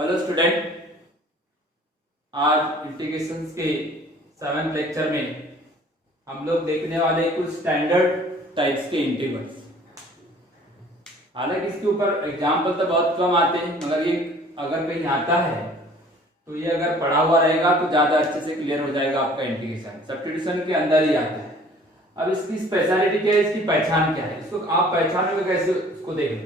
Hello student, आज integrations के 7th lecture में हम लोग देखने वाले हैं कुछ स्टैंडर्ड टाइप्स के इंटीग्रल्स। हालांकि इसके ऊपर एग्जाम्पल तो बहुत कम आते हैं, मगर ये अगर कहीं आता है तो ये अगर पढ़ा हुआ रहेगा तो ज्यादा अच्छे से क्लियर हो जाएगा आपका इंटीग्रेशन। सब्स्टिट्यूशन के अंदर ही आता है। अब इसकी स्पेशलिटी क्या है, इसकी पहचान क्या है, इसको आप पहचानोगे कैसे, उसको देख लो।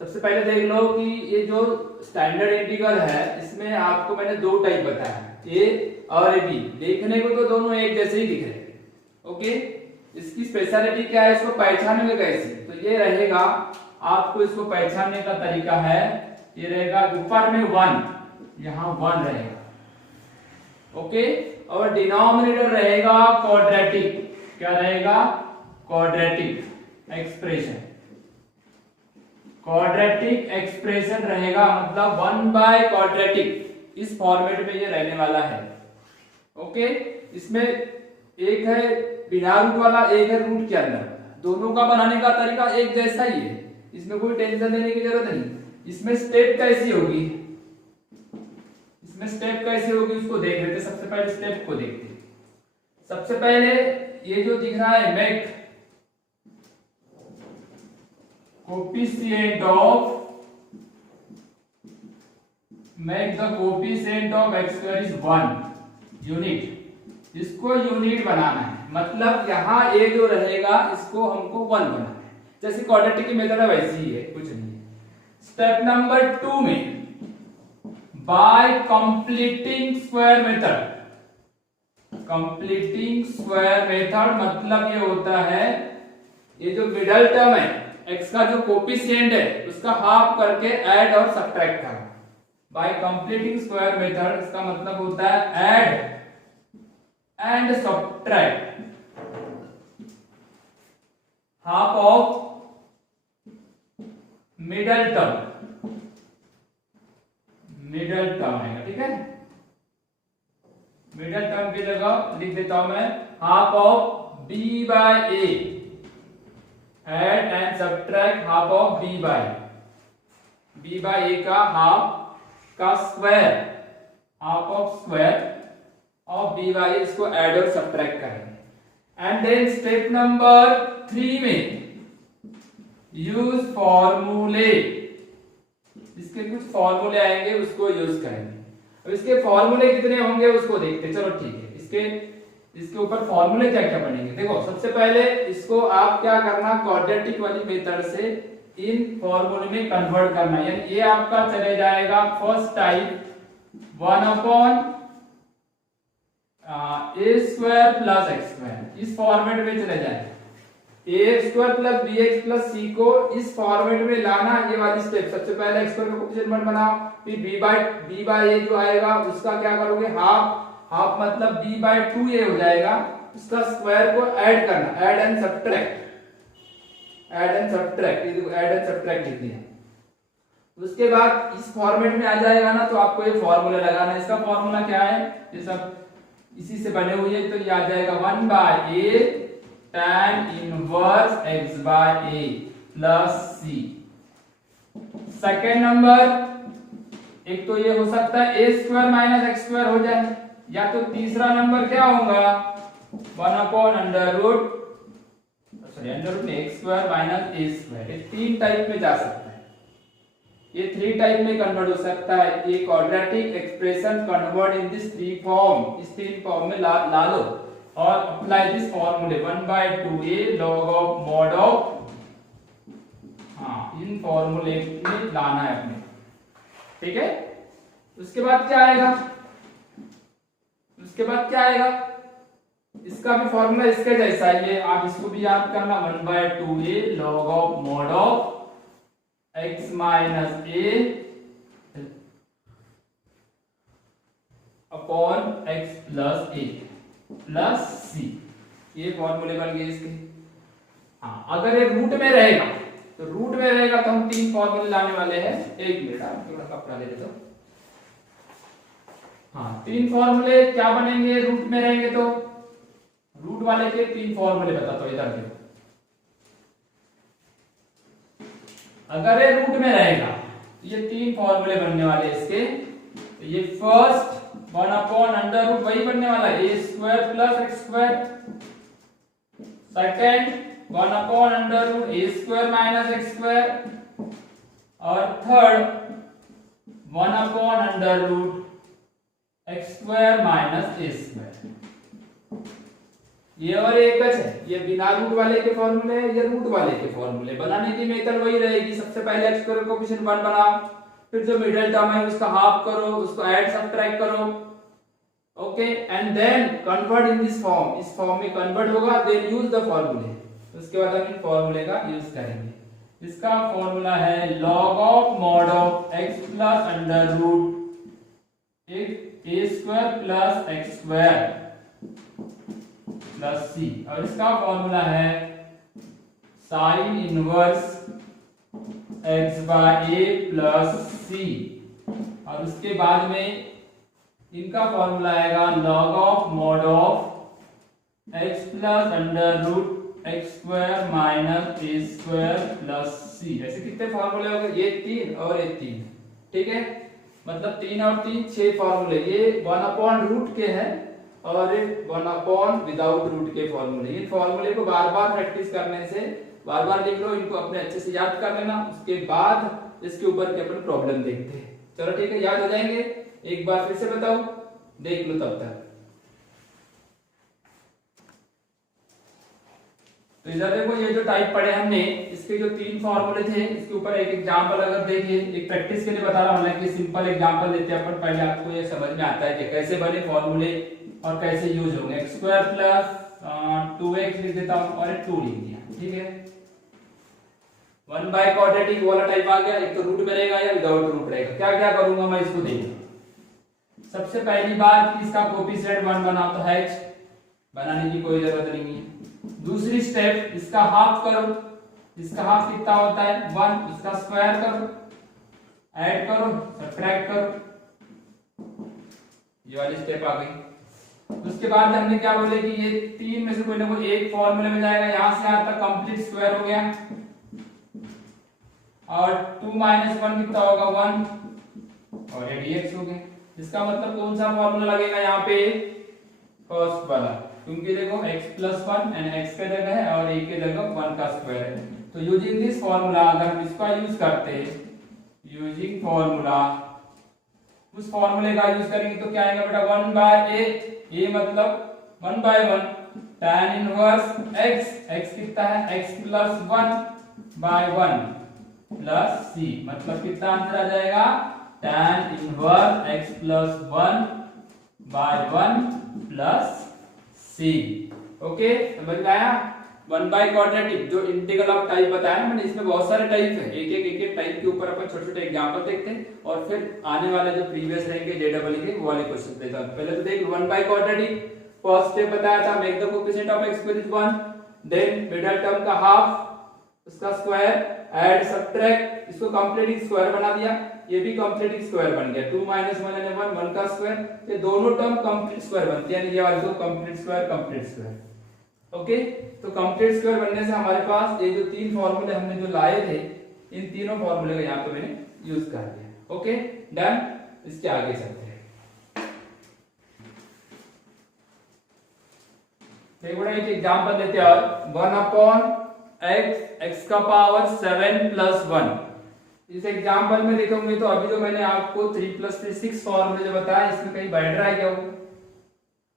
सबसे पहले देख लो कि ये जो स्टैंडर्ड इंटीग्रल है इसमें आपको मैंने दो टाइप बताया, ए और बी। देखने को तो दोनों एक जैसे ही दिख रहे हैं, ओके। इसकी स्पेशलिटी क्या है, इसको पहचानोगे कैसे, तो ये रहेगा आपको इसको पहचानने का तरीका है, ये रहेगा ऊपर में 1, यहाँ 1 रहेगा, ओके। और डिनोमिनेटर रहेगा क्वाड्रेटिक, क्या रहेगा, क्वाड्रेटिक एक्सप्रेशन। क्वाड्रेटिक एक्सप्रेशन रहेगा, मतलब 1/क्वाड्रेटिक, इस फॉर्मेट में ये रहने वाला है, ओके। इसमें एक है बिना रूट वाला, एक है रूट के अंदर। दोनों का बनाने का तरीका एक जैसा ही है, इसमें कोई टेंशन लेने की जरूरत नहीं। इसमें स्टेप कैसी होगी, इसमें स्टेप कैसी होगी उसको देख लेते। सबसे पहले स्टेप को देखते हैं। सबसे पहले ये जो दिख रहा है make coefficient of x square is 1 unit. इसको यूनिट बनाना है, मतलब यहाँ a जो रहेगा इसको हमको 1 बनाना है। जैसे क्वाड्रेटिक की मेथड है वैसी ही है, कुछ नहीं है। स्टेप नंबर 2 में bye completing square method. Completing square method मतलब ये होता है, ये जो मिडल टर्म है x का जो कोफिशिएंट है उसका हाफ करके ऐड और सब्ट्रैक्ट करना। बाय कंप्लीटिंग स्क्वायर मेथड इसका मतलब होता है add and subtract half of middle term. Middle term है, ठीक है। मिडल टर्म की जगह लिख देता हूं मैं half of b/a, add and subtract half of b by a का हाफ का square, half of square of b by a, इसको ऐड और सब्ट्रैक्ट करेंगे। एंड देन स्टेप नंबर 3 में यूज फॉर्मूले, इसके कुछ फॉर्मूले आएंगे उसको यूज करेंगे। अब इसके फॉर्मूले कितने होंगे उसको देखते, चलो ठीक है। इसके ऊपर फॉर्मूले क्या क्या बनेंगे, देखो। सबसे पहले इसको आप क्या करना, क्वाड्रेटिक वाली मेथड से इन फॉर्मूले में कन्वर्ट करना, यानी ये आपका चले जाएगा फर्स्ट टाइप 1/a² + x², इस फॉर्मेट में चले जाएगा। ax² + bx + c को इस फॉर्मेट में लाना, ये वाली स्टेप। सबसे पहले x² का कोएफिशिएंट बनाओ, फिर b/a जो आएगा उसका क्या करोगे, हाफ मतलब b/2a हो जाएगा, उसका स्क्वायर को ऐड करना, ऐड एंड सब्ट्रैक्ट लिख दिया। उसके बाद इस फॉर्मेट में आ जाएगा ना, तो आपको ये फॉर्मूला लगाना है। इसका फॉर्मूला क्या है, ये सब इसी से बने हुए हैं, तो ये आ जाएगा 1/a tan inverse x/a + c। Second number, एक तो ये हो सकता है a² - x² हो जाए, या तो तीसरा नंबर क्या होगा 1/√x² - a²। ये 3 टाइप में जा सकता है, ये 3 टाइप में कन्वर्ट हो सकता है। ये quadratic expression convert in this 3 form, इस 3 फॉर्म में ला लो और अप्लाई दिस फॉर्मूले 1/2a log of mod of, इन फॉर्मूले में लाना है अपने, ठीक है। उसके बाद क्या आएगा, इसका भी फॉर्मूला इसके जैसा ही है, आप इसको भी याद करना 1/2a log of mod of x - a upon x + a + c, ये फॉर्मूले बन गए इसके। अगर ये रूट में रहेगा तो हम 3 फॉर्मूले लाने वाले हैं। एक मिनट, आप थोड़ा कपड़ा ले लेते हो। 3 फॉर्मूले क्या बनेंगे रूट में रहेंगे, तो रूट वाले के 3 फॉर्मूले बताता हूं, इधर देखो। अगर ये रूट में रहेगा ये 3 फॉर्मूले बनने वाले इसके। ये फर्स्ट 1/√, वही बनने वाला है a² + x²। Second 1/√, a² - x²। और थर्ड 1/√, x² - a²। ये और एक है, ये बिना रूट वाले के फॉर्मूले है, ये रूट वाले के फॉर्मूले। बनाने की मेथड वही रहेगी। सबसे पहले x² कोएफिशिएंट 1 बनाओ, फिर जो मिडिल टर्म है उसका हाफ करो, उसको ऐड सब्ट्रैक्ट करो, okay, and then convert in this form. इस फॉर्म में कन्वर्ट होगा, देन यूज द फॉर्मूले। उसके बाद हम इन फॉर्मूले का यूज करेंगे। इसका फॉर्मूला है log of mod of x plus under root a² + x² plus c। और इसका फॉर्मूला है sin inverse x/a plus c। और उसके बाद में इनका फॉर्मूला आएगा log of mod of x plus under root x² minus a² plus c। ऐसे कितने फॉर्मूले हो गए? ये 3 और ये 3, ठीक है। मतलब 3 और 3 6 फॉर्मूले। ये 1/रूट के हैं और 1 विदाउट रूट के फॉर्मूले। इन फॉर्मूले को बार बार प्रैक्टिस करने से, बार बार लिख लो, इनको अपने अच्छे से याद कर लेना। उसके बाद इसके ऊपर के अपन प्रॉब्लम देखते हैं। चलो ठीक है, याद हो जाएंगे। एक बार फिर से बताओ, देख लो तब तक। तो इधर देखो, ये जो टाइप पढ़े हमने, इसके जो 3 फॉर्मूले थे, इसके ऊपर एक एग्जांपल अगर देखिए, एक प्रैक्टिस के लिए बता रहा हूं, हालांकि सिंपल एग्जांपल देते हैं अपन। पहले आपको ये समझ में आता है कि कैसे बने फॉर्मूले और कैसे यूज होंगे। x² प्लस 2x लिख देता हूं और 2 लिख दिया, ठीक है। 1/क्वाड्रेटिक वाला टाइप आ गया। एक तो रूट में रहेगा या विदाउट रूट रहेगा। क्या क्या करूंगा मैं इसको देखो। सबसे पहली बात, इसका कोएफिशिएंट 1 बनाओ, तो h बनाने की कोई जरूरत नहीं है। दूसरी स्टेप, इसका हाफ करो। इसका हाफ कितना होता है? 1। इसका स्क्वायर करो, ऐड करो, सब्ट्रैक्ट करो। ये वाली स्टेप आ गई। उसके बाद हमने क्या बोले कि ये 3 में से कोई ना कोई एक फॉर्मूले में जाएगा। यहां से यहां तक कंप्लीट स्क्वायर हो गया। और 2 - 1 कितना होगा? 1। और ये dx हो गया। इसका मतलब कौन सा फॉर्मूला लगेगा यहाँ पे? फर्स्ट वाला, क्योंकि देखो x + 1 एंड x के जगह है और a के जगह 1 का स्क्वायर है। तो यूजिंग दिस फॉर्मूला, अगर हम इसका यूज करते हैं, यूजिंग फॉर्मूला, उस फॉर्मूले का यूज करेंगे तो क्या आएगा बेटा? 1/a। a मतलब 1/1 tan इनवर्स x। x कितना है? x + 1/1 plus c। मतलब कितना आंसर आ जाएगा? tan inverse x + 1/1 plus c। Okay, समझ में आया? 1/क्वाड्रेटिक जो इंटीग्रल ऑफ टाइप बताया मैंने, इसमें बहुत सारे टाइप है। एक टाइप के ऊपर अपन छोटे छोटे एग्जांपल देखते हैं और फिर आने वाले जो प्रीवियस रहेंगे JEE के, वो वाले क्वेश्चन देता हूं। पहले तो देख 1/क्वाड्रेटिक। फर्स्ट स्टेप बताया था, make the coefficient of x with 1, then middle term का हाफ, उसका स्क्वायर, ऐड सब्ट्रैक्ट, इसको कंप्लीट स्क्वायर बना दिया। ये भी कंप्लीट स्क्वायर बन गया। 2 - 1 यानी 1 का स्क्वायर। ये दोनों टर्म कंप्लीट स्क्वायर बनती है, यानी ये वाला तो कंप्लीट स्क्वायर। ओके, तो कंप्लीट स्क्वायर बनने से हमारे पास ये जो 3 फॉर्मूले हमने जो लाए थे, इन तीनों फॉर्मूले का यहाँ पे मैंने यूज कर दिया। Okay, done. इसके आगे चलते हैं। देखो एक एग्जांपल लेते हैं। 1/x का पावर 7 + 1। इस एग्जांपल में देखोगे तो अभी जो मैंने आपको 3 + 3 6 फॉर्मूले जो बताया, इसमें कहीं बैठ रहा है क्या?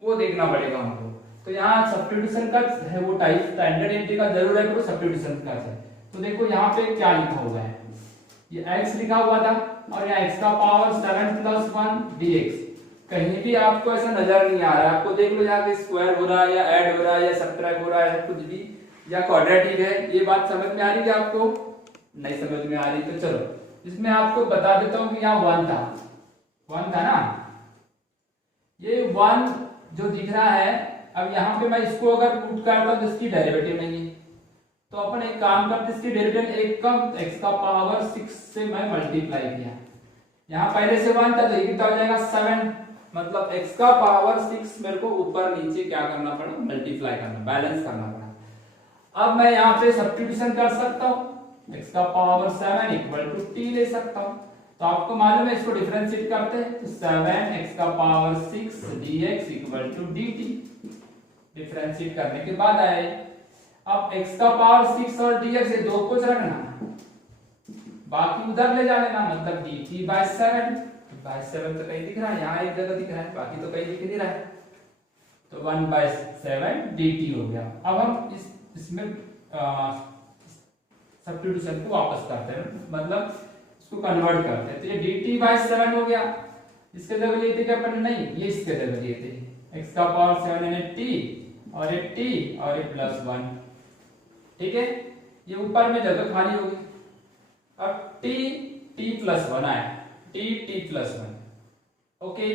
वो देखना पड़ेगा हमको। तो यहाँ सब्स्टिट्यूशन का है वो टाइप, स्टैंडर्ड इंटीग्रल जरूर है, पर सब्स्टिट्यूशन का है। तो देखो यहाँ पे क्या लिखा हुआ है, ये x लिखा हुआ था और यहाँ x का पावर 7 + 1 dx। कहीं भी आपको ऐसा नजर नहीं आ रहा है। आपको देख लो यहाँ पे स्क्वायर हो रहा है या ऐड हो रहा है या सब्ट्रैक्ट हो रहा है, कुछ भी, या क्वाड्रेटिक है। ये बात समझ में आ रही है आपको? नहीं समझ में आ रही तो चलो इसमें आपको बता देता हूँ कि यहाँ 1 था ना। ये 1 जो दिख रहा है, अब यहाँ पे मैं इसको अगर पुट करता हूं तो इसकी डेरिवेटिव नहीं है। तो अपन एक काम करते, इसकी डेरिवेटिव एक कम x का पावर 6 से मैं मल्टीप्लाई किया। यहाँ पहले से 1 था तो ये कितना हो जाएगा? 7। मतलब x का पावर 6 मेरे को ऊपर नीचे क्या करना पड़ा? मल्टीप्लाई करना, बैलेंस करना पड़ा। अब मैं यहाँ पे सब्स्टिट्यूशन कर सकता हूँ। x का पावर 7 = t ले सकता हूँ। तो आपको मालूम है इसको डिफरेंशिएट करते हैं तो 7x का power 6 dx equal to dt differentiate करने के बाद आए। अब x का पावर 6 और dx ये दो कुछ रखना, बाकी उधर ले जा लेना, मतलब dt बाय 7 तो कहीं दिख रहा है, यहाँ एक जगह दिख रहा है, बाकी तो कहीं दिख नहीं रहा है, तो 1/7 dt हो गया। अब हम इसमें सब्स्टिट्यूशन को वापस करते हैं, मतलब इसको कन्वर्ट करते हैं, तो ये dt/7 हो गया। इसके जगह लिए थे क्या अपन, नहीं ये इसके जगह लिए थे, x का पावर 7 यानी t और ये t और ये +1, ठीक है, ये ऊपर में जगह खाली होगी। अब t+1 आया, t+1, ओके,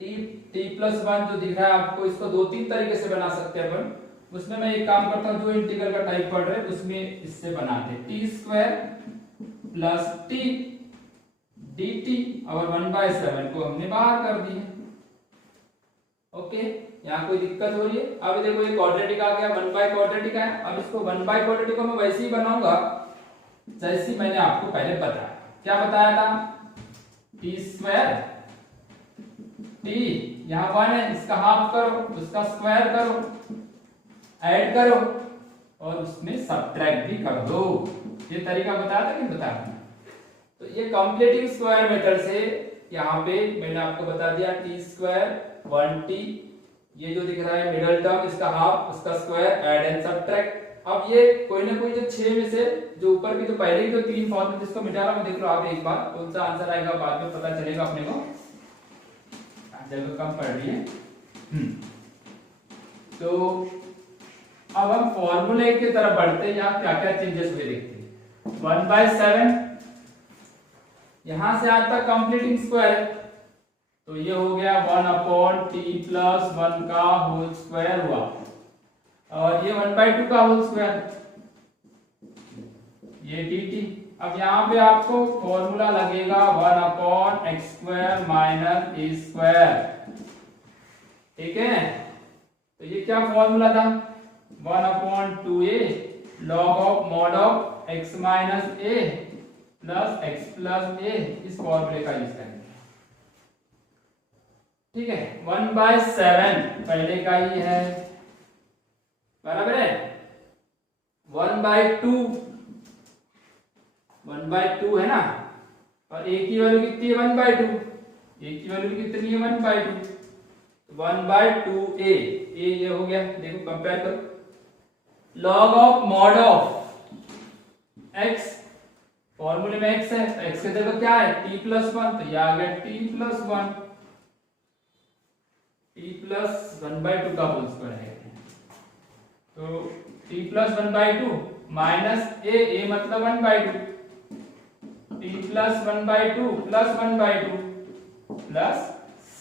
t+1 जो दिख रहा है आपको, इसको दो तीन तरीके से बना सकते हैं अपन, उसमें मैं एक काम करता हूं, जो इंटीग्रल का टाइप पढ़ रहे उसमें इससे बनाते हैं, t² प्लस t dt और 1/7 को हमने बाहर कर दिया, ओके, यहाँ कोई दिक्कत हो रही है। अब देखो ये क्वाड्रेटिक आ गया, 1/क्वाड्रेटिक है, अब इसको 1/क्वाड्रेटिक को मैं वैसे ही बनाऊंगा जैसे मैंने आपको पहले बताया। क्या बताया था, t² t यहाँ 1 है, इसका हाफ करो, उसका स्क्वायर करो, ऐड करो और उसमें सब्ट्रैक्ट भी कर दो। ये तरीका बताया था कि बताया? तो ये कंप्लीटिंग स्क्वायर मेथड से यहाँ पे मैंने आपको बता दिया t² 1t, ये जो दिख रहा है मिडिल टर्म, इसका हाफ, उसका स्क्वायर, ऐड एंड सब्ट्रैक्ट। अब ये कोई ना कोई जो 6 में से जो ऊपर की जो पहले की जो 3 फॉर्मूले जिसको मिटा रहा हूं, देख लो आप एक बार, कौन सा आंसर आएगा बाद में पता चलेगा अपने को, जगह कम पड़ रही है। तो अब हम फॉर्मूले की तरफ बढ़ते हैं, यहाँ क्या क्या चेंजेस हुए देखते हैं। 1/7 यहां से आज तक कंप्लीटिंग स्क्वायर, तो ये हो गया 1/t+1 का होल स्क्वायर हुआ, और ये 1/2 का होल स्क्वायर, ये dt। अब यहाँ पे आपको फॉर्मूला लगेगा 1/x² - a², ठीक है। तो ये क्या फॉर्मूला था, 1/2a log of mod of x - a plus x + a, इस फॉर्मूले का यूज करेंगे, ठीक है। 1/7 पहले का ही है, बराबर है। 1/2 है ना, और a की वैल्यू कितनी है 1/2, a की वैल्यू कितनी है 1/2, 1/2a, ये हो गया, देखो कंपेयर करो, log of mod of x, फॉर्मूले में x है, तो x की जगह क्या है t+1, तो ये आ गया t+1, t+1/2 का होल स्क्वायर है, तो t+1/2 माइनस a मतलब 1/2, t+1/2 + 1/2 प्लस c,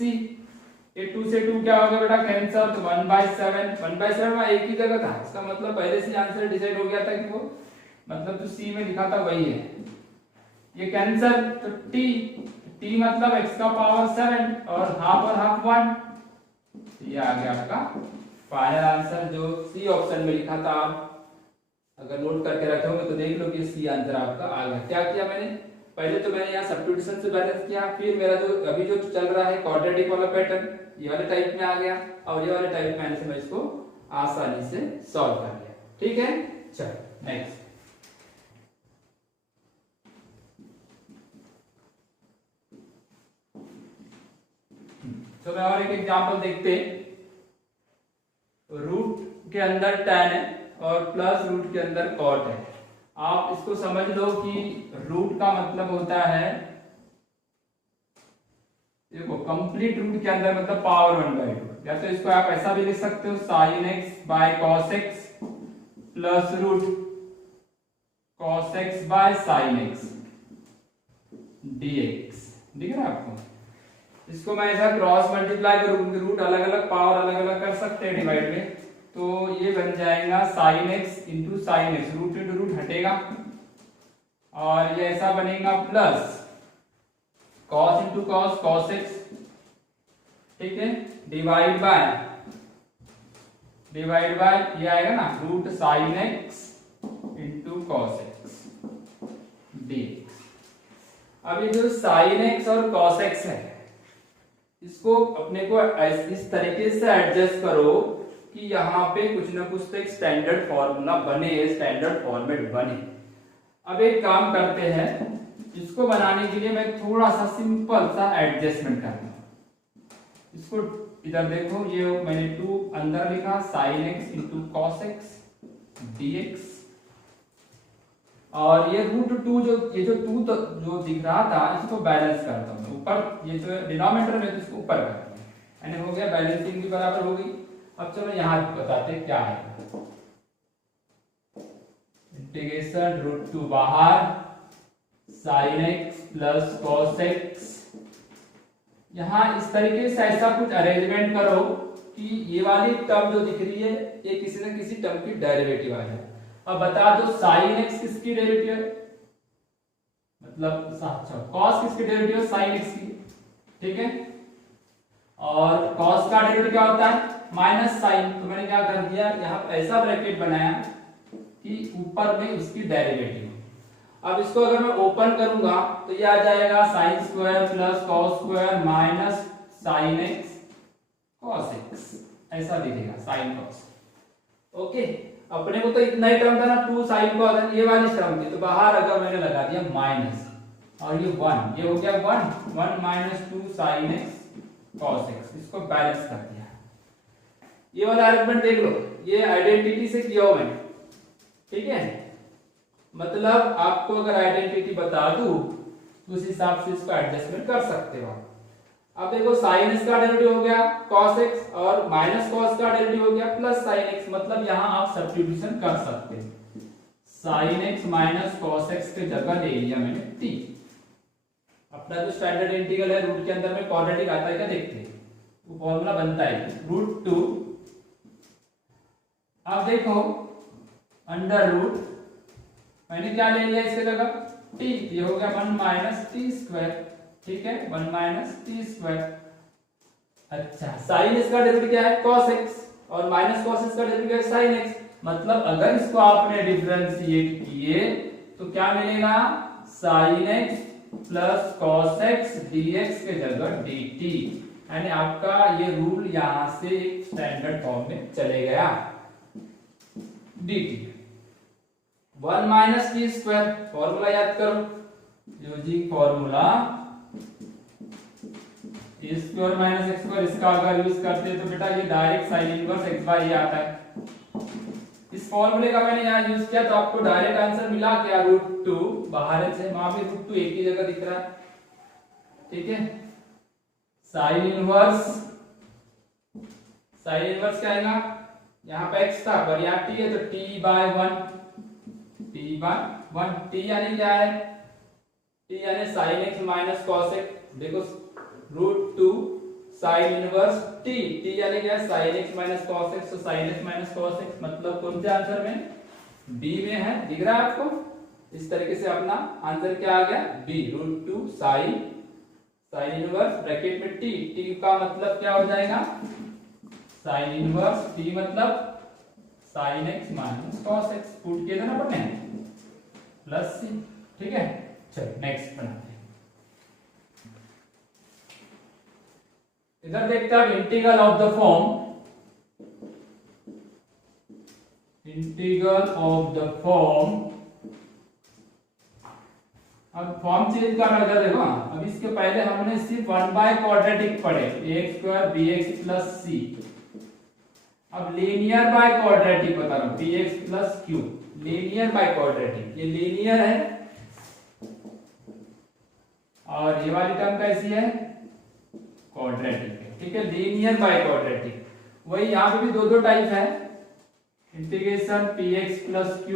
ये 2 से 2 क्या हो गया बेटा कैंसिल, तो 1/7 में एक ही जगह था, इसका मतलब पहले से आंसर डिसाइड हो गया था कि वो मतलब जो सी में लिखा था वही है, ये कैंसिल, तो t मतलब x का पावर 7 और हाफ 1, ये आ गया आपका फाइनल आंसर जो सी ऑप्शन में लिखा था। आप अगर नोट करके रखे होंगे तो देख लो कि सी आंसर आपका आ गया। क्या किया मैंने, पहले तो मैंने यहाँ सब्स्टिट्यूशन से बैलेंस किया, फिर मेरा जो अभी जो चल रहा है क्वाड्रेटिक वाला पैटर्न, ये वाले टाइप में आ गया, और ये वाले टाइप में आने से मैं इसको आसानी से सॉल्व कर लिया, ठीक है। चलो नेक्स्ट, तो मैं और एक एग्जांपल देखते हैं। रूट के अंदर tan है और प्लस रूट के अंदर cot है। आप इसको समझ लो कि रूट का मतलब होता है, देखो कंप्लीट रूट के अंदर मतलब पावर 1/2, या तो इसको आप ऐसा भी लिख सकते हो sin x cos x plus root cos x sin x dx, दिख रहा है आपको। इसको मैं ऐसा क्रॉस मल्टीप्लाई करूंगी, रूट अलग अलग पावर अलग अलग कर सकते हैं डिवाइड में, तो ये बन जाएगा sin x into sin x, root into root हटेगा, और ये ऐसा बनेगा plus cos into cos cos x, ठीक है, डिवाइड बाय ये आएगा ना root sin x into cos x dx। अब ये जो साइन एक्स और कॉस एक्स है, इसको अपने को इस तरीके से एडजस्ट करो कि यहाँ पे कुछ ना कुछ तो एक स्टैंडर्ड फॉर्मूला बने, स्टैंडर्ड फॉर्मेट बने। अब एक काम करते हैं, इसको बनाने के लिए मैं थोड़ा सा सिंपल सा एडजस्टमेंट करता हूं। इसको इधर देखो, ये मैंने 2 अंदर लिखा, sine x into cos x dx, और ये √2 जो ये जो 2 तो जो दिख रहा था इसको बैलेंस करता हूं ऊपर, ये जो डिनोमिनेटर में तो इसको ऊपर करता हूं, यानी हो गया बैलेंसिंग भी बराबर हो गई। अब चलो यहां बताते क्या है, इंटीग्रेशन √2 बाहर, sine x plus cos x. यहां इस तरीके से ऐसा कुछ अरेंजमेंट करो कि ये वाली टर्म जो दिख रही है ये किसी न किसी टर्म की डेरिवेटिव आ जाए। अब बता दो साइन एक्स किसकी डेरिवेटिव है, मतलब अच्छा कॉस किसकी डेरिवेटिव है, साइन एक्स की, ठीक है। और कॉस का डेरिवेटिव क्या होता है, माइनस साइन, तो मैंने क्या कर दिया यहाँ ऐसा ब्रैकेट बनाया कि ऊपर में उसकी डेरिवेटिव। अब इसको अगर मैं ओपन करूंगा तो ये आ जाएगा sine square plus cos square minus sine x cos x, ऐसा दिखेगा साइन कॉस। ओके, अपने को तो इतना ही टर्म था ना, 2 साइन कॉस, ये वाली टर्म थी, तो बाहर अगर मैंने लगा दिया माइनस और ये 1, ये हो गया 1 minus 2 sine x cos x, इसको बैलेंस कर दिया। ये वाला आर्गुमेंट देख लो, ये आइडेंटिटी से किया हुआ मैंने, ठीक है। मतलब आपको अगर आइडेंटिटी बता दूं तो उस हिसाब से इसको एडजस्टमेंट कर सकते हो। अब देखो साइन एक्स का डेरिवेटिव हो गया cos x और माइनस cos का डेरिवेटिव हो गया प्लस sin x, मतलब यहां आप सब्स्टिट्यूशन कर सकते हैं। sin x minus cos x के जगह ले लिया मैंने t। अपना जो स्टैंडर्ड इंटीग्रल है रूट के अंदर में क्वाड्रेटिक आता है क्या, देखते हैं वो फॉर्मूला बनता है √2। अब देखो अंडर रूट मैंने क्या ले लिया इसके जगह t, ये हो गया 1 माइनस टी स्क्वायर, ठीक है 1 माइनस टी स्क्वायर। अच्छा साइन इसका डेरिवेटिव क्या है cos x और माइनस cos x का डेरिवेटिव क्या है sin x, मतलब अगर इसको आपने डिफरेंशिएट किए तो क्या मिलेगा sin x plus cos x dx के जगह dt, यानी आपका ये रूल यहां से एक स्टैंडर्ड फॉर्म में चले गया dt। 1 minus t square formula याद करो, using formula a square minus x square, इसका अगर यूज करते हैं तो बेटा ये direct sine inverse x by ये आता है। इस फॉर्मूले का मैंने यहाँ यूज किया तो आपको डायरेक्ट आंसर मिला क्या, √2 बाहर से, वहां भी √2 एक ही जगह दिख रहा है, ठीक है। साइन इनवर्स क्या आएगा, यहाँ पे x था पर यहाँ t है तो t बाय 1, t यानी क्या है, t यानी sin x minus cos x। देखो √2 साइन इनवर्स t यानी क्या है sin x minus cos x, तो sin x minus cos x मतलब कौन से आंसर में, b में है, दिख रहा है आपको। इस तरीके से अपना आंसर क्या आ गया b, √2 साइन इनवर्स ब्रैकेट में t का मतलब क्या हो जाएगा साइन इनवर्स t मतलब sin x minus cos x, put किया था ना अपने प्लस c, ठीक है। चलो नेक्स्ट बनाते हैं, इधर देखते हैं इंटीग्रल ऑफ द फॉर्म, अब फॉर्म चेंज करना है, देखो अब इसके पहले हमने सिर्फ 1 बाय क्वाड्रेटिक पढ़े ax square bx plus c, अब लीनियर बाय क्वाड्रेटिक बता रहा हूं bx plus q, linear by quadratic, ये लीनियर है और ये वाली टर्म कैसी है क्वाड्रेटिक है, ठीक है, लीनियर बाय क्वाड्रेटिक। वही यहाँ पे भी दो टाइप है, integration px plus q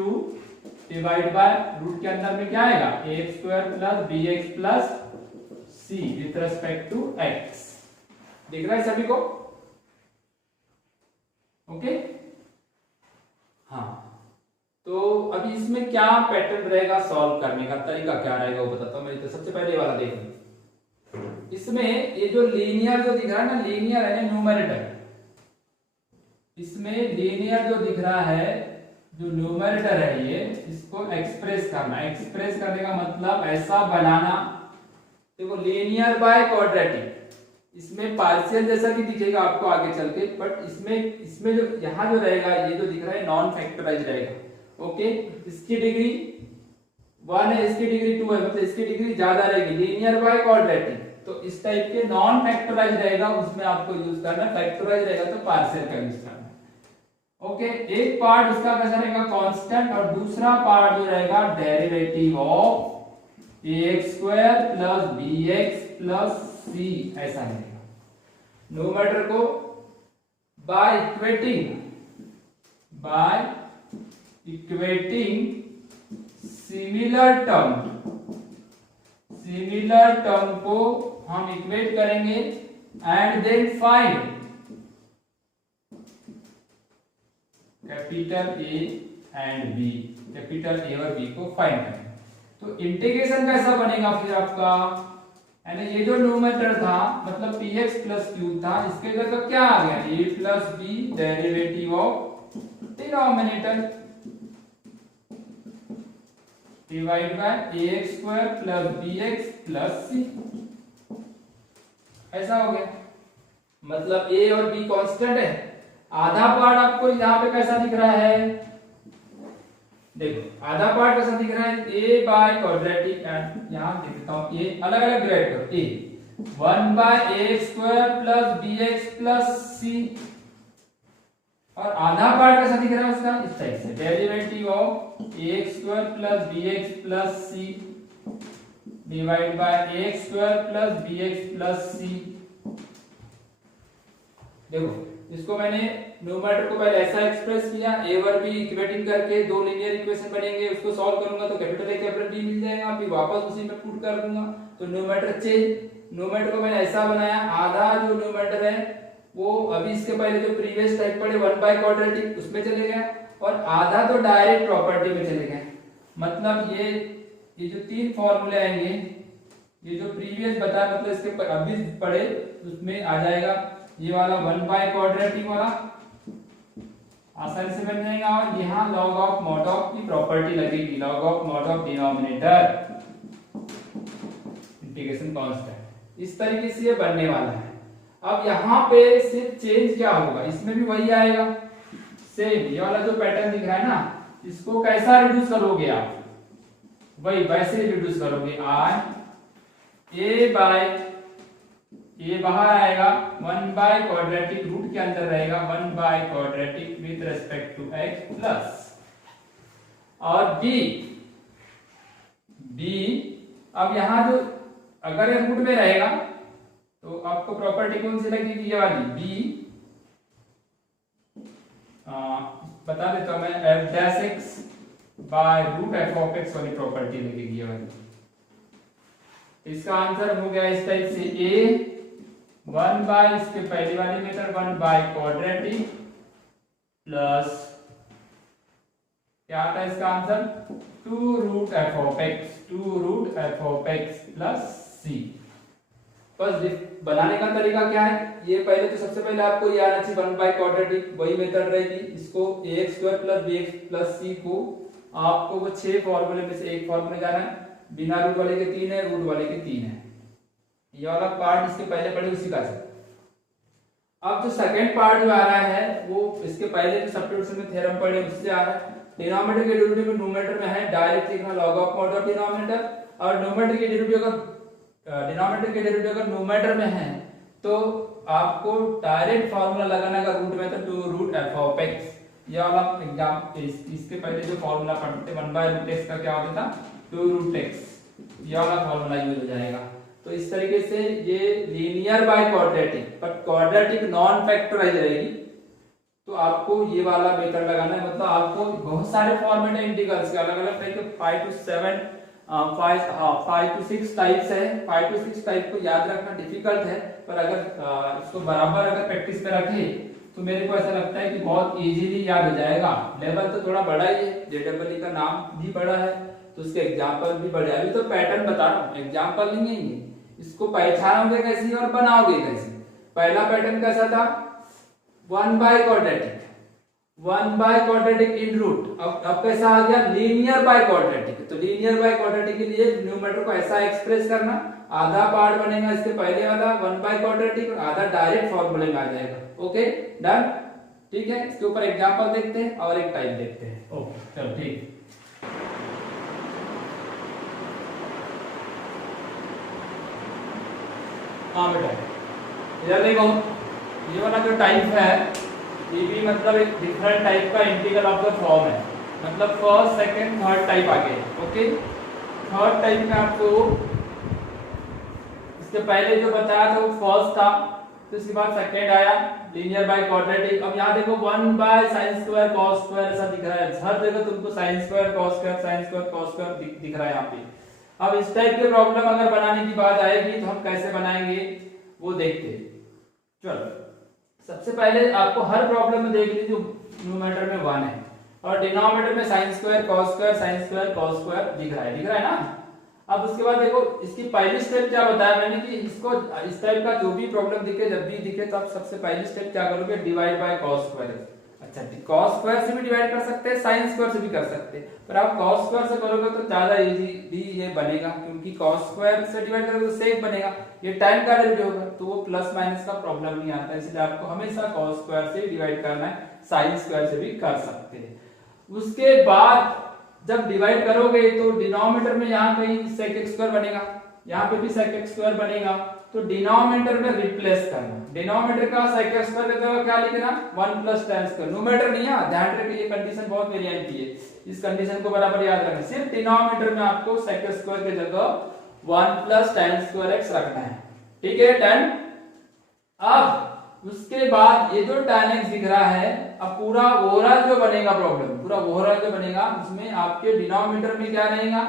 divide by root के अंदर में क्या आएगा ax square plus bx plus c with respect to x, दिख रहा है सभी को, ओके। हाँ तो अभी इसमें क्या पैटर्न रहेगा, सॉल्व करने का तरीका क्या रहेगा वो बताता हूं मैं। तो सबसे पहले ये वाला देखो, इसमें ये जो लीनियर जो दिख रहा है ना, लीनियर है न्यूमरेटर, इसमें लीनियर जो दिख रहा है जो न्यूमरेटर है ये, इसको एक्सप्रेस करना, एक्सप्रेस करने का मतलब ऐसा बनाना देखो लीनियर बाय क्वाड्रेटिक, इसमें पार्शियल जैसा भी दिखेगा आपको आगे चल के, बट इसमें जो यहाँ जो रहेगा ये जो दिख रहा है नॉन फैक्टराइज रहेगा। ओके, इसकी डिग्री 1 है, इसकी डिग्री 2 है, मतलब इसकी डिग्री ज्यादा रहेगी। लीनियर बाय क्वाड्रेटिक तो इस टाइप के नॉन फैक्टराइज रहेगा, उसमें आपको यूज करना। फैक्टराइज रहेगा तो पार्शियल का यूज करना। ओके, एक पार्ट उसका कैसा रहेगा कांस्टेंट, और दूसरा पार्ट जो रहेगा derivative of ax square plus bx plus c, ऐसा रहेगा। न्यूमरेटर को बाय इक्वेटिंग सिमिलर टर्म को हम इक्वेट करेंगे and then find capital A and B, capital A और B को फाइंड करेंगे। तो इंटीग्रेशन कैसा बनेगा फिर आपका, यानी ये जो न्यूमरेटर था मतलब px प्लस q था, इसके जगह क्या आ गया a plus b derivative of denominator divide by ax square plus bx plus c, ऐसा हो गया। मतलब a और b कांस्टेंट है। आधा पार्ट आपको यहाँ पे कैसा दिख रहा है, देखो आधा पार्ट कैसा दिख रहा है, a बाय क्वाड्रेटिक, एंड यहां देखता हूं ये अलग अलग ग्रेड करो, a 1 by ax square plus bx plus c, और आधा पार्ट कैसा दिख रहा है उसका इस टाइप से, derivative of ax square plus bx plus c divide by ax square plus bx plus c। देखो इसको मैंने न्यूमरेटर को पहले ऐसा एक्सप्रेस किया, a और b इक्वेटिंग करके दो लीनियर इक्वेशन बनेंगे, उसको सॉल्व करूंगा तो कैपिटल A कैपिटल B मिल जाएगा, फिर वापस उसी में पुट कर दूंगा तो न्यूमरेटर चेंज। न्यूमरेटर को मैंने ऐसा बनाया, आधा जो न्यूमरेटर है वो अभी इसके पहले जो प्रीवियस टाइप पढ़े 1 बाय क्वाड्रेटिक उसमें चले गया, और आधा तो डायरेक्ट प्रॉपर्टी में चले गए। मतलब ये जो तीन फॉर्मूले आएंगे, ये जो प्रीवियस बताया मतलब इसके अभी पढ़े उसमें आ जाएगा, ये वाला 1 बाय क्वाड्रेटिक वाला आसानी से बन जाएगा, और यहाँ log ऑफ mod ऑफ की प्रॉपर्टी लगेगी, log of mod of denominator integration constant, इस तरीके से ये बनने वाला है। अब यहाँ पे सिर्फ चेंज क्या होगा, इसमें भी वही आएगा सेम, ये वाला जो पैटर्न दिख रहा है ना, इसको कैसा रिड्यूस करोगे आप, वही वैसे रिड्यूस करोगे। a बाहर आएगा 1 बाय क्वाड्रेटिक, रूट के अंदर रहेगा 1 by quadratic with respect to x plus, और b अब यहां जो अगर ये रूट में रहेगा तो आपको प्रॉपर्टी कौन सी लगेगी, ये वाली b, बता देता हूं मैं, f dash x by root f of x वाली प्रॉपर्टी लगेगी ये वाली। इसका आंसर हो गया इस टाइप से, a 1 बाय इसके पहली वाली मेथड 1 बाय क्वाड्रेटिक प्लस क्या आता है इसका answer 2 root f of x plus c। बस बनाने का तरीका क्या है, ये पहले तो सबसे पहले आपको ये आना चाहिए 1 बाय क्वाड्रेटिक, वही मेथड रहेगी। इसको ax square plus bx plus c को आपको वो 6 फॉर्मूले में से एक फॉर्मूले जाना है, बिना रूट वाले के 3 है, रूट वाले के 3 है, ये वाला पार्ट इसके पहले पढ़े उसी का से। अब जो सेकंड पार्ट जो आ रहा है वो इसके पहले जो सब्स्टिट्यूशन में थ्योरम पढ़े उससे आ रहा है। डिनोमिनेटर के डेरिवेटिव न्यूमरेटर में है, डायरेक्ट लिखना log of mod of denominator, और न्यूमरेटर के डेरिवेटिव अगर न्यूमरेटर में है तो आपको डायरेक्ट फार्मूला लगाना का रूट में, तो 2 रूट f ऑफ x, ये वाला एग्जाम इसके पहले जो फार्मूला पढ़ते 1 बाय रूट x का क्या होता था 2 रूट x, ये वाला फार्मूला यूज हो जाएगा। तो इस तरीके से ये linear by quadratic, but quadratic non factorise रहेगी, तो आपको ये वाला मेथड लगाना है। मतलब आपको बहुत सारे फॉर्मेट है इंटीग्रल्स के, अलग अलग टाइप के 5 to 7 5 to 6 टाइप्स है। 5 to 6 टाइप को याद रखना डिफिकल्ट है, पर अगर इसको बराबर अगर प्रैक्टिस पे रखे तो मेरे को ऐसा लगता है कि बहुत इजीली याद हो जाएगा। लेवल तो थोड़ा बड़ा ही है, जेडब्ल्यू का नाम भी बड़ा है तो उसके एग्जाम्पल भी बड़े। अभी तो पैटर्न बता रहा हूँ, एग्जाम्पल नहीं है, इसको पहचानोगे कैसे और बनाओगे कैसे। पहला पैटर्न कैसा था 1 by quadratic, 1 by quadratic in root. अब कैसा आ गया, लीनियर बाय क्वाड्रेटिक। तो लीनियर बाय क्वाड्रेटिक के लिए न्यूमरेटर को ऐसा एक्सप्रेस करना, आधा पार्ट बनेगा इसके पहले वाला 1 बाय क्वाड्रेटिक और आधा डायरेक्ट फॉर्मूले में आ जाएगा। ओके डन, ठीक है। इसके ऊपर एग्जांपल देखते हैं और एक टाइप देखते हैं। ओके चलो ठीक। हाँ बेटा इधर देखो, ये वाला जो टाइप है ये भी मतलब एक डिफरेंट टाइप का इंटीग्रल ऑफ द फॉर्म है, मतलब फर्स्ट सेकंड थर्ड टाइप आ गए। ओके थर्ड टाइप में आपको इसके पहले जो बताया था वो फर्स्ट था, तो इसके बाद सेकंड आया लीनियर बाय क्वाड्रेटिक। अब यहाँ देखो 1 by sine square cos square ऐसा दिख रहा है, हर जगह तुमको sine square cos square sine square cos square दिख रहा है यहाँ पे। अब इस टाइप के प्रॉब्लम अगर बनाने की बात आएगी तो हम कैसे बनाएंगे वो देखते हैं। चलो सबसे पहले आपको हर प्रॉब्लम में देख लीजिए न्यूमरेटर में 1 है और डिनोमिनेटर में sin square cos square sin square cos square दिख रहा है ना। अब उसके बाद देखो इसकी पहली स्टेप क्या बताया मैंने कि इसको इस टाइप का जो भी प्रॉब्लम दिखे जब भी दिखे तो आप सबसे पहली स्टेप क्या करोगे, डिवाइड बाय cos स्क्वायर। अच्छा cos स्क्वायर से भी डिवाइड कर सकते हैं, sin स्क्वायर से भी कर सकते हैं, पर आप cos स्क्वायर से करोगे तो ज्यादा इजी ये बनेगा क्योंकि cos स्क्वायर से डिवाइड करोगे तो sec बनेगा, ये tan का डेरिवेटिव होगा तो वो प्लस माइनस का प्रॉब्लम नहीं आता, इसलिए आपको हमेशा cos स्क्वायर से डिवाइड करना है, sin स्क्वायर से भी कर सकते हैं। उसके बाद जब डिवाइड करोगे तो डिनोमिनेटर में यहाँ कहीं sec x स्क्वायर बनेगा, यहाँ पे भी sec x स्क्वायर बनेगा, तो डिनोमिनेटर में रिप्लेस करना, डिनोमिनेटर का sec x स्क्वायर की जगह क्या लिखना 1 प्लस tan स्क्वायर। न्यूमरेटर नहीं है, ध्यान रखिए ये कंडीशन बहुत मेरी आती है, इस कंडीशन को बराबर याद रखना। सिर्फ डिनोमिनेटर में आपको sec x स्क्वायर की जगह 1 प्लस tan स्क्वायर x रखना है, ठीक है डन। अब उसके बाद ये जो tan x दिख रहा है, अब पूरा ओवरऑल जो बनेगा प्रॉब्लम, पूरा ओवरऑल जो बनेगा उसमें आपके डिनोमिनेटर में क्या रहेगा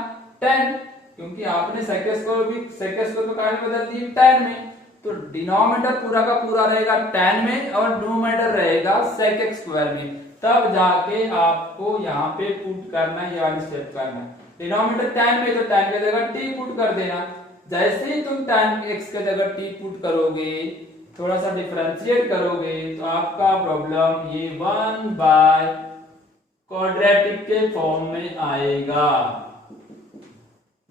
tan, क्योंकि आपने sec x को काय में बदल दी tan में, तो डिनोमिनेटर पूरा का पूरा रहेगा tan में और न्यूमरेटर रहेगा sec x स्क्वायर में। तब जाके आपको यहाँ पे पुट करना है, ये वाली स्टेप करना है। डिनोमिनेटर tan में तो tan की जगह t पुट कर देना, जैसे ही तुम tan x की जगह t पुट करोगे थोड़ा सा डिफरेंशिएट करोगे तो आपका प्रॉब्लम ये 1 बाय क्वाड्रेटिक के फॉर्म में आएगा।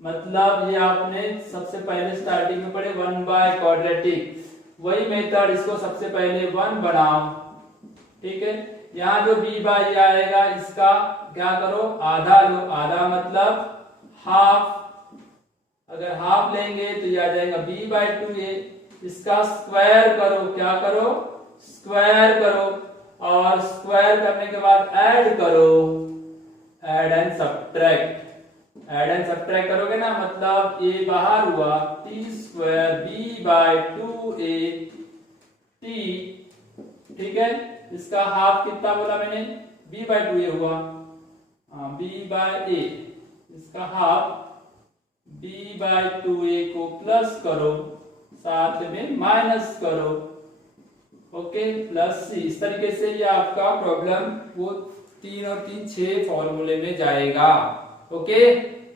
मतलब ये आपने सबसे पहले स्टार्टिंग में पढ़े 1 बाय क्वाड्रेटिक, वही मेथड, इसको सबसे पहले 1 बनाओ, ठीक है। यहाँ जो b बाय आएगा इसका क्या करो, आधा लो, आधा मतलब हाफ, अगर हाफ लेंगे तो ये आ जाएगा b बाय 2a, इसका स्क्वायर करो, क्या करो स्क्वायर करो, और स्क्वायर करने के बाद ऐड करो, add and subtract, add and subtract करोगे ना, मतलब a बाहर हुआ t square b by 2a t, ठीक है। इसका हाफ कितना बोला मैंने, b बाय 2a हुआ, b बाय a, इसका हाफ b बाय 2a को प्लस करो, साथ में माइनस करो, ओके प्लस c। इस तरीके से ये आपका प्रॉब्लम वो 3 और 3 6 फॉर्मूले में जाएगा, ओके।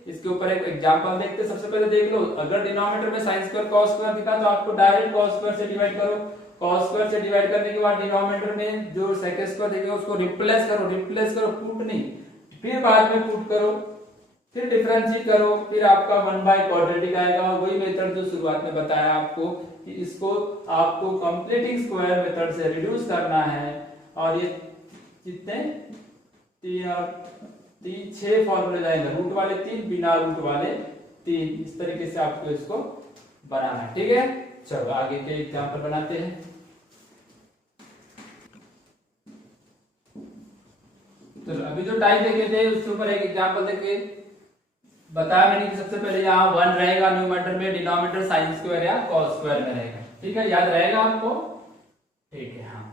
इसके ऊपर एक एग्जांपल देखते हैं। सबसे पहले देख लो, अगर डिनोमिनेटर में sin स्क्वायर cos स्क्वायर दिखा तो आपको डायरेक्ट cos स्क्वायर से डिवाइड करो, cos स्क्वायर से डिवाइड करने के बाद डिनोमिनेटर में जो sec स्क्वायर दिखेगा उसको रिप्लेस करो, पुट नहीं, फिर बाद में पुट करो, फिर डिफरेंशिएट करो, फिर आपका 1 बाय क्वाड्रेटिक आएगा। वही मेथड जो शुरुआत में बताया आपको कि इसको आपको कंप्लीटिंग स्क्वायर मेथड से रिड्यूस करना है, और ये कितने 3 और 3 6 फॉर्मूले जाएंगे, रूट वाले 3 बिना रूट वाले 3, इस तरीके से आपको इसको बनाना है, ठीक है। चलो आगे के एग्जांपल बनाते हैं। चलो अभी जो टाइप देखे थे उसके ऊपर एक एग्जांपल देखे, बताया मैंने कि सबसे पहले यहाँ 1 रहेगा न्यूमरेटर में, डिनोमिनेटर sin स्क्वायर या cos स्क्वायर में रहेगा, ठीक है, याद रहेगा आपको, ठीक है। हाँ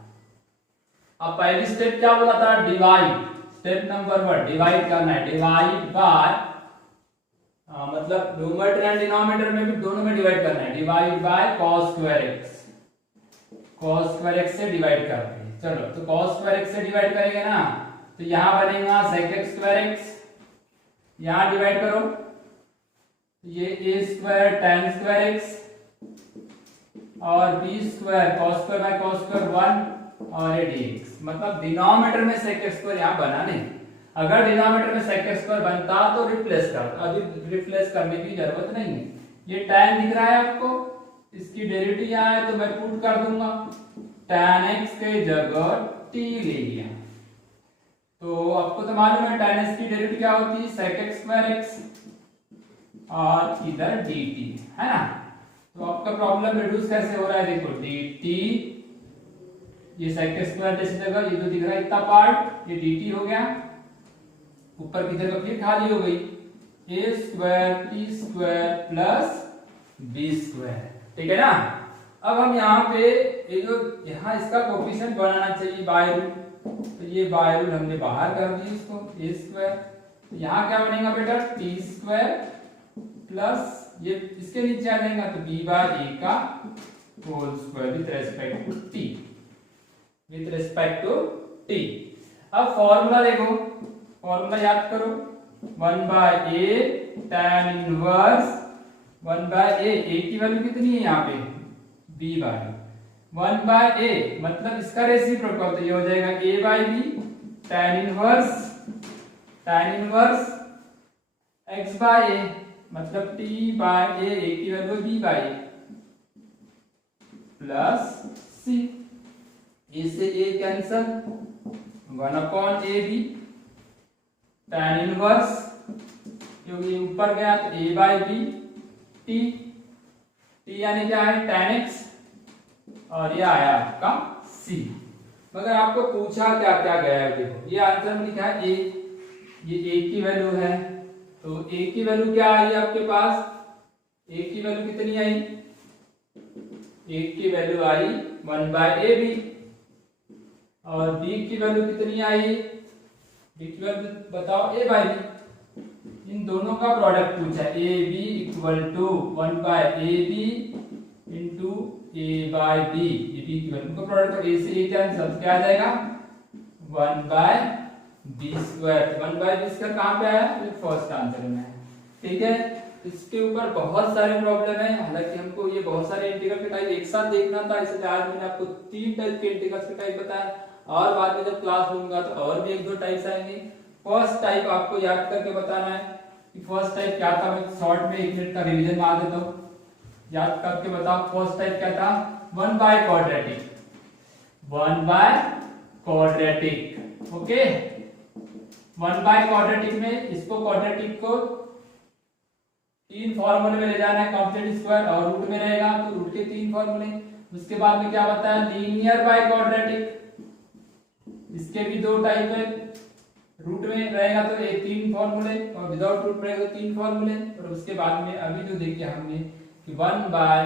अब पहली स्टेप क्या बोला था, डिवाइड, स्टेप नंबर 1 डिवाइड करना है, डिवाइड बाय, मतलब न्यूमरेटर एंड डिनोमिनेटर में भी दोनों में डिवाइड करना है, divide by cos square x से डिवाइड करते हैं। चलो तो cos स्क्वायर x से डिवाइड करेंगे ना, तो यहाँ बनेगा sec x स्क्वायर x, यहाँ डिवाइड करो, ये a square tan square x और b square cos square by cos square 1 और ये dx, मतलब डिनोमिनेटर में sec स्क्वायर यहाँ बना नहीं। अगर डिनोमिनेटर में sec स्क्वायर बनता तो रिप्लेस कर, अभी रिप्लेस करने की जरूरत नहीं है। ये tan दिख रहा है आपको, इसकी डेरिवेटिव यहाँ है तो मैं पुट कर दूंगा, tan x के जगह t ले लिया। तो आपको तो मालूम है tan x की डेरिवेटिव क्या होती है, sec x स्क्वायर x और इधर dt, है ना। तो आपका प्रॉब्लम रिड्यूस कैसे हो रहा है, देखो dt, ये sec स्क्वायर जैसी जगह ये जो दिख रहा है इतना पार्ट, ये dt हो गया, ऊपर की जगह फिर खाली हो गई, a square t square plus b square, ठीक है ना। अब हम यहाँ पे ये जो यहाँ इसका कोफिशिएंट बनाना चाहिए बाय रूट, तो ये बाय रूट हमने बाहर कर दी इसको, a स्क्वायर, तो यहाँ क्या बनेगा बेटा, t स्क्वायर प्लस ये इसके नीचे आ जाएगा तो b बाय a का whole square with respect to t, with respect to t। अब फॉर्मूला देखो, फॉर्मूला याद करो, 1 by a tan inverse 1 by a की वैल्यू कितनी है यहाँ पे, b बाय 1 बाय a, मतलब इसका रेसिप्रोकल तो ये हो जाएगा a by b tan inverse x by a, मतलब t बाय a की value b by a plus c, इससे a cancel, 1 upon a b tan inverse, क्योंकि ऊपर गया तो a बाय b t यानी क्या है tan x, और ये आया आपका c। मगर आपको पूछा क्या क्या गया है, देखो ये आंसर में लिखा है a, ये a की वैल्यू है, तो a की वैल्यू क्या आई आपके पास, a की वैल्यू कितनी आई, a की वैल्यू आई 1 बाय a b, और b की वैल्यू कितनी आई, b की वैल्यू बताओ a बाय b, इन दोनों का प्रोडक्ट पूछा है, a b equal to 1 by a b into a by b, ये बी की वैल्यू का प्रोडक्ट, तो ए से ए कैंसिल, क्या आ जाएगा 1 by b square, 1 by b square कहाँ पे आया, ये फर्स्ट आंसर में है, ठीक है। इसके ऊपर बहुत सारे प्रॉब्लम है, हालांकि हमको ये बहुत सारे इंटीग्रल के टाइप एक साथ देखना था, इसलिए आज मैंने आपको 3 टाइप के इंटीग्रल्स के टाइप बताया, और बाद में जब क्लास लूंगा तो और भी 1-2 टाइप्स आएंगे। फर्स्ट टाइप आपको याद करके बताना है कि फर्स्ट टाइप क्या था, मैं शॉर्ट में 1 मिनट का रिवीजन मार देता हूं, याद करके बताओ। फर्स्ट टाइप क्या था, 1 by quadratic, 1 by quadratic, okay. 1 by quadratic में इसको क्वाड्रेटिक को 3 फॉर्मूले में ले जाना है, कंप्लीट स्क्वायर और रूट में रहेगा तो रूट के 3 फॉर्मूले। उसके बाद में क्या बताया, लीनियर बाय क्वाड्रेटिक, इसके भी 2 टाइप है, रूट में रहेगा तो ये 3 फॉर्मूले और विदाउट रूट रहेगा तो 3 फॉर्मूले। और उसके बाद में अभी जो देखिए हमने कि 1 by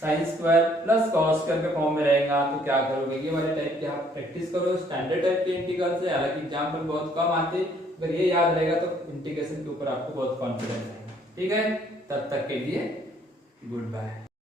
sine square plus cos square के फॉर्म में रहेगा तो क्या करोगे, ये वाले टाइप के आप प्रैक्टिस करो, स्टैंडर्ड टाइप के इंटीग्रल से, हालांकि एग्जाम में बहुत कम आते, अगर ये याद रहेगा तो इंटीग्रेशन के ऊपर आपको बहुत कॉन्फिडेंस आएगा, ठीक है। तब तक के लिए गुड बाय।